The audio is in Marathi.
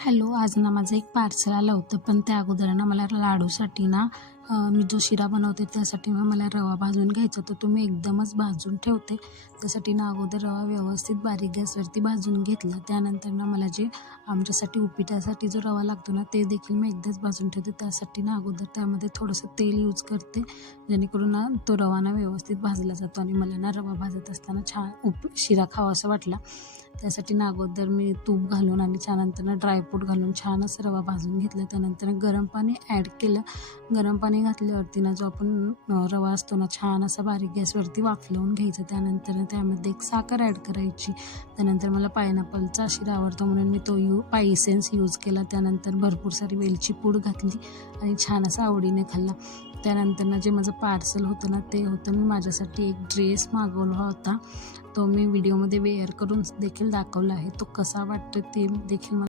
हॅलो, आज ना माझं एक पार्सल आलं होतं, पण त्या अगोदर ना मला लाडूसाठी ना मी जो शिरा बनवते त्यासाठी मला रवा भाजून घ्यायचा. तर तो मी एकदमच भाजून ठेवते. त्यासाठी ना अगोदर रवा व्यवस्थित बारीक गॅसवरती भाजून घेतला. त्यानंतर ना मला जे आमच्यासाठी उपीटासाठी जो रवा लागतो ना ते देखील मी एकदाच भाजून ठेवते. त्यासाठी ना अगोदर त्यामध्ये थोडंसं तेल यूज करते, जेणेकरून ना तो रवा ना व्यवस्थित भाजला जातो आणि मला ना रवा भाजत असताना छान शिरा खावा असं वाटला. त्यासाठी ना अगोदर मी तूप घालून आणि त्यानंतर ड्रायफ्रूट घालून छान असं रवा भाजून घेतला. त्यानंतर गरम पाणी ॲड केलं. गरम पाणी घातल्यावरती ना जो आपण रवा असतो ना छान असा बारीक गॅसवरती वाफलवून घ्यायचा. त्यानंतर त्यामध्ये एक साखर ॲड करायची. त्यानंतर मला पायनॅपलचा शिरा आवडतो म्हणून मी तो पायसेन्स यूज केला. त्यानंतर भरपूर सारी वेलची पूड घातली आणि छान असा आवडीने खाल्ला. त्यानंतर ना जे माझं पार्सल होतं ना ते होतं, मी माझ्यासाठी एक ड्रेस मागवला होता. तो मी व्हिडिओमध्ये वेअर करून देखील दाखवला आहे. तो कसा वाटतो ते देखील